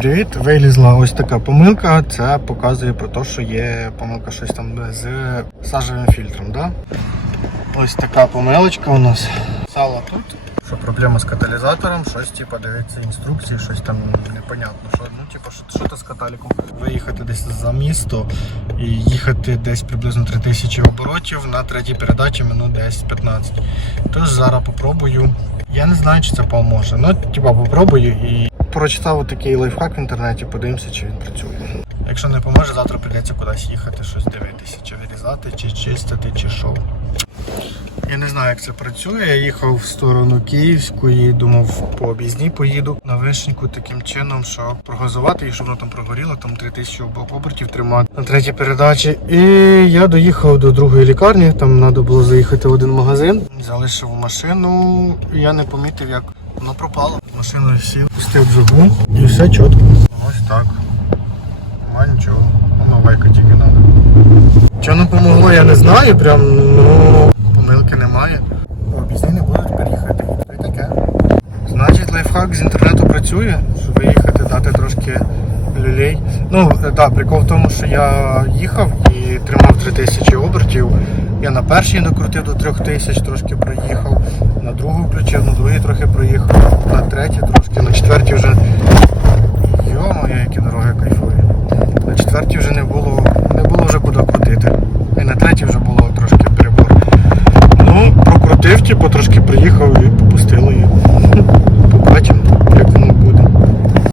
Привіт, вилізла ось така помилка. Це показує про те, що є помилка щось там з сажевим фільтром. Да? Ось така помилочка у нас. Сало тут. Що проблема з каталізатором, щось типу дивиться інструкції, щось там непонятно. Що, ну, типу, що, що то з каталіком? Виїхати десь за місто і їхати десь приблизно 3000 оборотів на третій передачі минут десь 15. Тож зараз попробую. Я не знаю, чи це поможе. Ну, типа, попробую і прочитав такий лайфхак в інтернеті, подивимося, чи він працює. Якщо не поможе, завтра прийдеться кудись їхати, щось дивитися, чи вирізати, чи чистити, чи що. Я не знаю, як це працює. Я їхав в сторону Київської, думав по об'їзній поїду на вишеньку таким чином, що прогазувати і щоб воно там прогоріло, там 3000 об- обертів тримати на третій передачі. І я доїхав до другої лікарні, там треба було заїхати в один магазин. Залишив машину, я не помітив, як воно пропало. Машину сів, пустив двигун і все чітко. Ось так. Нема нічого. Новайка тільки треба. Що нам помогло, я не знаю, прям ну помилки немає. Обізні не будуть переїхати. І таке. Значить, лайфхак з інтернету працює, щоб виїхати, дати трошки люлей. Ну, так, да, прикол в тому, що я їхав і тримав 3000 обертів. Я на першій накрутив до 3000, трошки проїхав, на другу включив, на другій трохи проїхав, на третій трошки, на четвертій вже... Йо-моє, які дороги кайфові. На четвертій вже не було не було вже куди крутити. І на третій вже було трошки прибор. Ну, прокрутив, типу, трошки приїхав і попустило.